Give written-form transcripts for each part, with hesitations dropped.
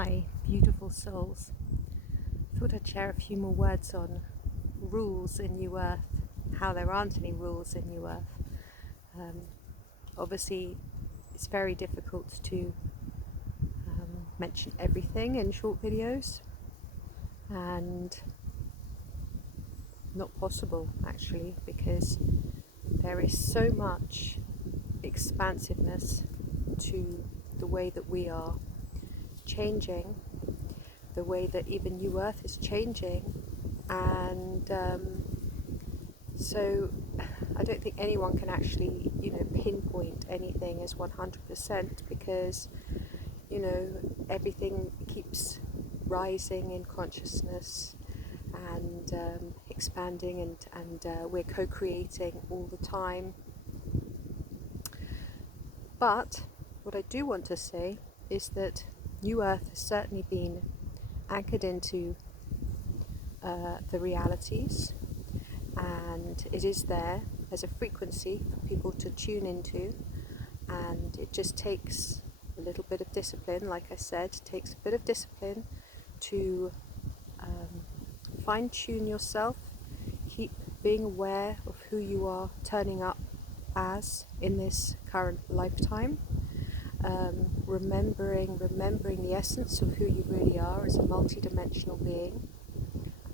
Hi, beautiful souls. Thought I'd share a few more words on rules in New Earth, how there aren't any rules in New Earth. Obviously, it's very difficult to mention everything in short videos, and not possible actually, because there is so much expansiveness to the way that we are changing, the way that even New Earth is changing, and so I don't think anyone can actually, pinpoint anything as 100%, because, everything keeps rising in consciousness and expanding, and we're co-creating all the time. But what I do want to say is that New Earth has certainly been anchored into the realities, and it is there as a frequency for people to tune into, and it just takes a little bit of discipline. Like I said, it takes a bit of discipline to fine-tune yourself, keep being aware of who you are turning up as in this current lifetime, remembering the essence of who you really are as a multidimensional being,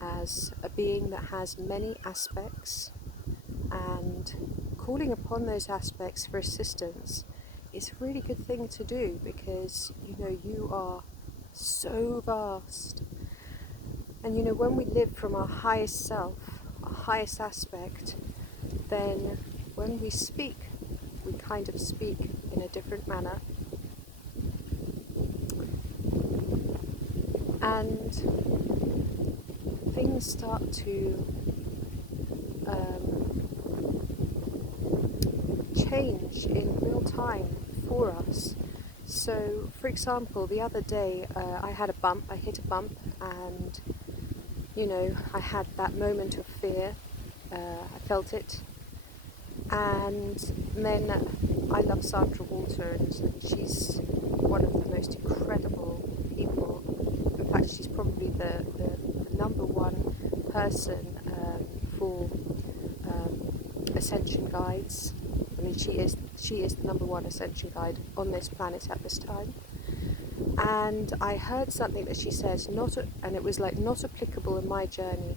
as a being that has many aspects, and calling upon those aspects for assistance is a really good thing to do, because you are so vast. And when we live from our highest self, our highest aspect, then when we speak, we kind of speak in a different manner. And things start to change in real time for us. So, for example, the other day I hit a bump, and I had that moment of fear. I felt it, and then I love Sandra Walter, and she's one of the most incredible people. In fact, she's probably the number one person for ascension guides. I mean, she is the number one ascension guide on this planet at this time. And I heard something that she said, and it was like, not applicable in my journey.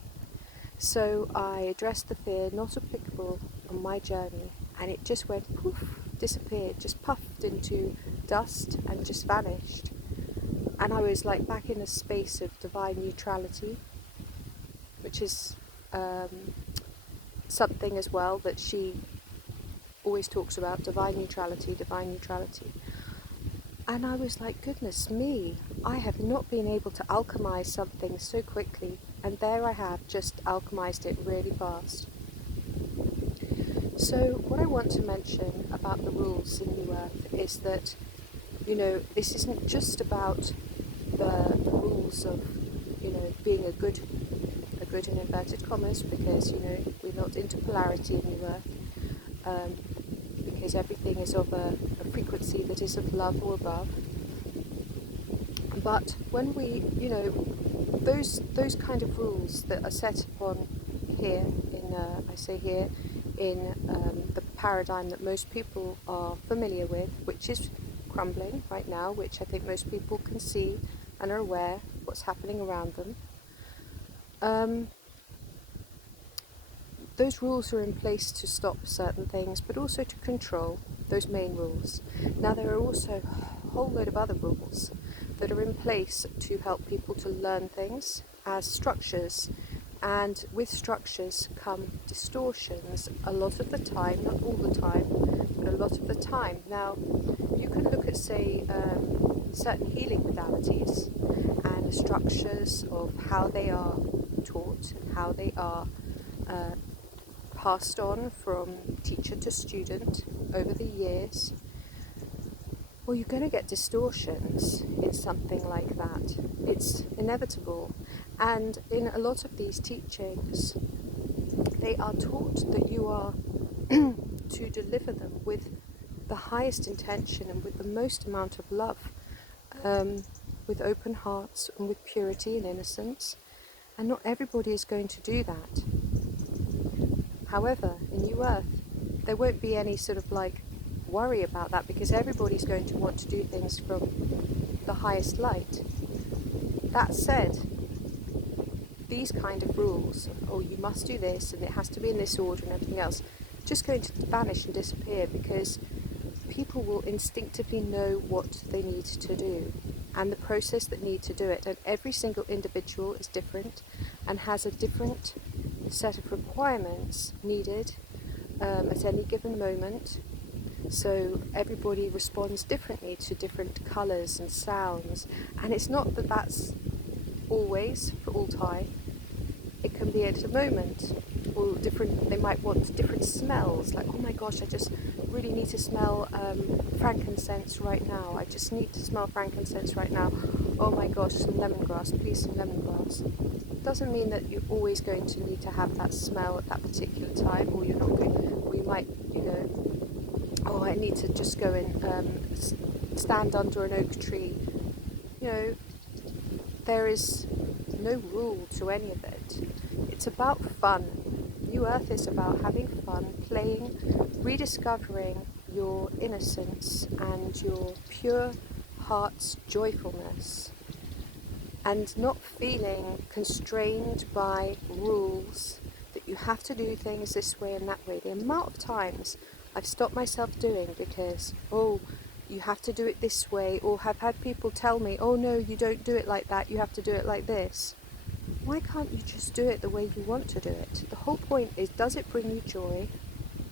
So I addressed the fear, not applicable on my journey, and it just went poof, disappeared, just puffed into dust and just vanished. And I was like back in a space of divine neutrality, which is something as well that she always talks about, divine neutrality. And I was like, goodness me, I have not been able to alchemize something so quickly, and there I have just alchemized it really fast. So what I want to mention about the rules in New Earth is that, this isn't just about the rules of, being a good in inverted commas, because, we're not into polarity in New Earth, because everything is of a frequency that is of love or above. But when we, those kind of rules that are set upon here in the paradigm that most people are familiar with, which is crumbling right now, which I think most people can see and are aware of what's happening around them. Those rules are in place to stop certain things, but also to control those main rules. Now, there are also a whole load of other rules that are in place to help people to learn things as structures, and with structures come distortions a lot of the time, not all the time, but a lot of the time. Now, you can look at, say, certain healing modalities and the structures of how they are taught, how they are passed on from teacher to student over the years. Well, you're going to get distortions in something like that. It's inevitable. And in a lot of these teachings, they are taught that you are to deliver them with the highest intention and with the most amount of love. with open hearts and with purity and innocence, and not everybody is going to do that. However, in New Earth, there won't be any sort of like worry about that, because everybody's going to want to do things from the highest light. That said, these kind of rules, oh, you must do this and it has to be in this order and everything else, just going to vanish and disappear, because people will instinctively know what they need to do and the process that need to do it, and every single individual is different and has a different set of requirements needed at any given moment. So everybody responds differently to different colours and sounds, and it's not that that's always for all time. It can be at a moment, or different. They might want different smells, like, oh my gosh, I just really need to smell frankincense right now. I just need to smell frankincense right now. Oh my gosh, some lemongrass, please, some lemongrass. Doesn't mean that you're always going to need to have that smell at that particular time, or you're not going, or you might, oh, I need to just go and stand under an oak tree. There is no rule to any of it. It's about fun. New Earth is about having fun, playing, rediscovering your innocence and your pure heart's joyfulness, and not feeling constrained by rules that you have to do things this way and that way. The amount of times I've stopped myself doing because, oh, you have to do it this way, or have had people tell me, oh no, you don't do it like that, you have to do it like this. Why can't you just do it the way you want to do it? The whole point is, does it bring you joy?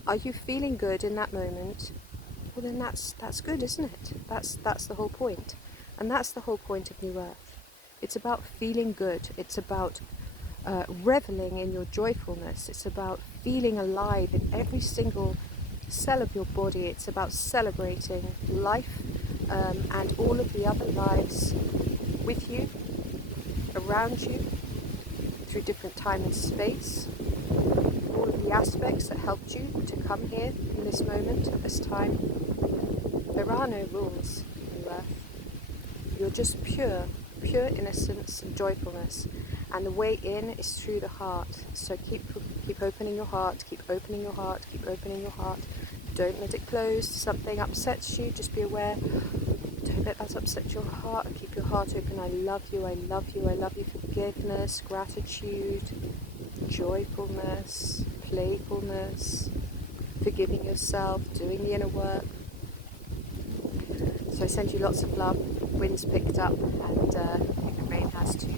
Are you feeling good in that moment? Well, then that's good, isn't it? That's the whole point. And that's the whole point of New Earth. It's about feeling good. It's about reveling in your joyfulness. It's about feeling alive in every single cell of your body. It's about celebrating life and all of the other lives with you, around you, through different time and space, all of the aspects that helped you to come here in this moment, at this time. There are no rules in New Earth. You're just pure innocence and joyfulness, and the way in is through the heart. So keep opening your heart, keep opening your heart, keep opening your heart. Don't let it close. Something upsets you, just be aware. Don't let that upset your heart. Keep your heart open. I love you, I love you, I love you. Forgiveness, gratitude, joyfulness, playfulness, forgiving yourself, doing the inner work. So I send you lots of love. Wind's picked up, and I think the rain has too.